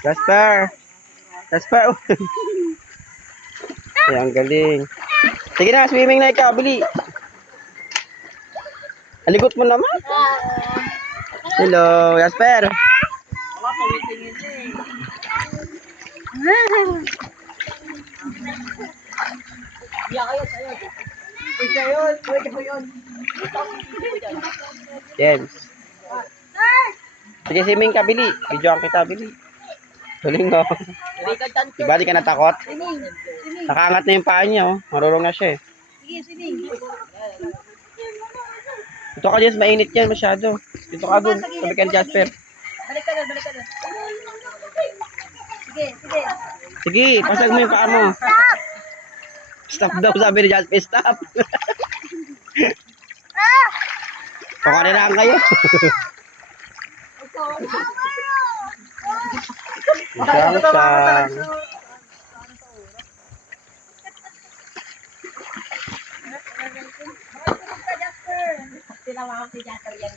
Jasper! Jasper! Ay, ang galing. Sige na, swimming na ikaw, bili. Aligot mo naman. Hello, Jasper. James. Sige, swimming ka, bili. Videoan kita, bili. Galing, no? Diba, di ka natakot? Nakaangat na yung paa niya, oh. Marunong na siya, eh. Dito ka, Jess. Mainit yan masyado. Dito ka dun. Sabi ka ni Jasper. Balik ka doon, balik ka doon. Sige, sige. Sige, pasag mo yung paa mo. Stop daw, sabi ni Jasper. Stop. Pakarilaan kayo. Isang-sang. Sila mga si Jasper yan.